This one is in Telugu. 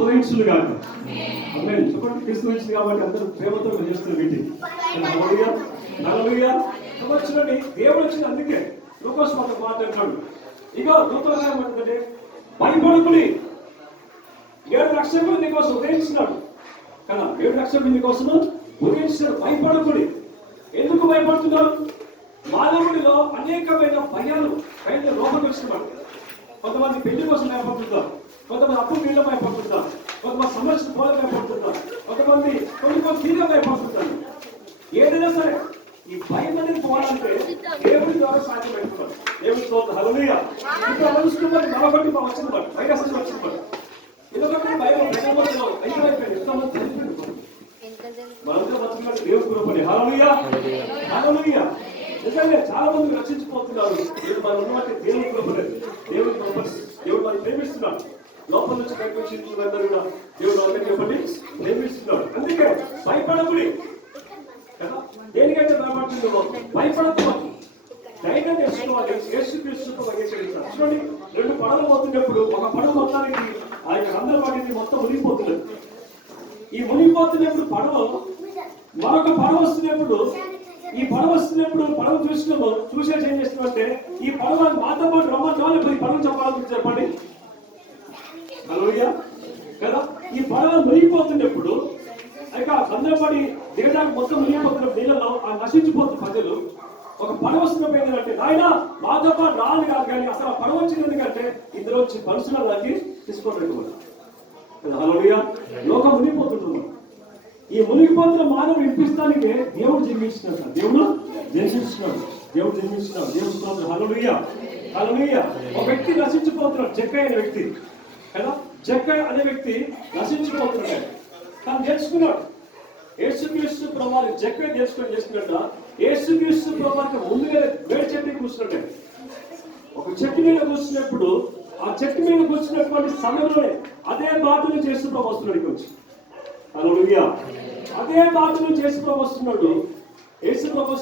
కాదు చెప్పండి. క్రీస్తు కాబట్టి అందరూ ప్రేమతో చేస్తున్న మీటింగ్. చూడండి, దేవుడు వచ్చింది అందుకే లూకాసు మాకు మాట్లాడుతున్నాడు. ఇక దూతలు ఏమంటుందంటే, భయపడకుడి, 7 రక్షకులు నీకోసం ఉదయించినాడు కదా. 7 రక్షకులు నీకోసం ఉదయించినాడు. భయపడకుడి. ఎందుకు భయపడుతున్నారు? మానవుడిలో అనేకమైన భయాలు పైన లోపలికి వచ్చినాడు. కొంతమంది పెళ్లి కోసం భయపడుతుంటారు, కొంతమంది అప్పు నీళ్ళ భయపడుతుంటారు, కొంతమంది సమస్య పోల భయపడుతుంటారు, కొంతమంది కొన్ని తీవ్ర భయపడుతుంటారు. ఏదైనా సరే ఈ భయం అనేది పోవాలంటే దేవుడి ద్వారా సాధ్యం పెట్టుకున్నారు. దేవుడితో హల్లెలూయా. ఇప్పుడు అనుకున్నది మరొకటి వచ్చింది, వైరస్ వచ్చింది. ఇదొకటి భయం మనంతా బతుకున్నాడు దేవుడి కృపని. హల్లెలూయా హల్లెలూయా. నిజంగా చాలా మంది రక్షించిపోతున్నారు. మనం ఉన్నట్టు దేవుడి కృపనే. దేవుడి కృప, దేవుడు మనం ప్రేమిస్తున్నాడు. లోపల నుంచి బయటకు వచ్చిన కూడా దేవుడు అందరికీ చెప్పండి ప్రేమిస్తున్నాడు. అందుకే భయపడకుడి కదా. దేనికైతే భయపడుతుందో భయపడకూడదు, ధైర్యం చేసుకోవాలి. యేసుక్రీస్తుతో వహించాలి. చూడండి, 2 పడవలు పోతున్నప్పుడు ఒక పడవ మొత్తానికి ఆ యొక్క రంధ్రం పడింది, మొత్తం మునిగిపోతున్నది. ఈ మునిగిపోతున్నప్పుడు పడవ మరొక పడవ వస్తున్నప్పుడు, ఈ పడవ వస్తున్నప్పుడు పడవ చూసేసి ఏం చేస్తున్నామంటే, ఈ పడవ మాతో పాటు రమ్మని వాళ్ళు పడవ చెప్పాలని చెప్పండి. హల్లెలూయా కదా. ఈ పడవ మునిగిపోతున్నప్పుడు ఇక సందర్భపడి దిగడానికి మొత్తం మునిగిపోతున్న నీళ్ళలో ఆ నశించిపోతున్న ప్రజలు ఒక పడవ వస్తున్నప్పుడు ఏంటంటే, ఆయన మాతో పాటు రాను కాదు కానీ అసలు ఆ పడవ వచ్చింది ఎందుకంటే ఇందులో వచ్చి పరిశుభ్రాలకి తీసుకోవడం. హల్లెలూయా. లోకం మునిగిపోతుంటుంది. ఈ మునిగిపోతున్న మానవుడు వినిపిస్తానికే దేవుడు జన్మించినాడు. దేవుడు జన్మించినాడు. దేవుడు స్తోత్రం. హల్లెలూయా హల్లెలూయా. ఒక వ్యక్తి నశించిపోతున్నాడు, జక్కయ్య అనే వ్యక్తి కదా. జక్కయ్య అనే వ్యక్తి నశించిపోతున్నాడు, తను తెలుసుకున్నాడు. యేసుక్రీస్తు ప్రభువారు జక్కయ్య తెలుసుకొని చేస్తున్నట్ట. యేసుక్రీస్తు ప్రభువారికి ముందుగా వేడి చెట్టు కూర్చున్నట్టే. ఒక చెట్టు మీద కూర్చున్నప్పుడు ఆ చెట్టు మీద కూర్చున్నటువంటి సమయంలోనే అదే బాధను చేస్తూ ప్రభు వస్తున్నాడు. వచ్చి హల్లెలూయా. అదే బాధను చేస్తూ ప్రభు వస్తున్నాడు. యేసు ప్రభు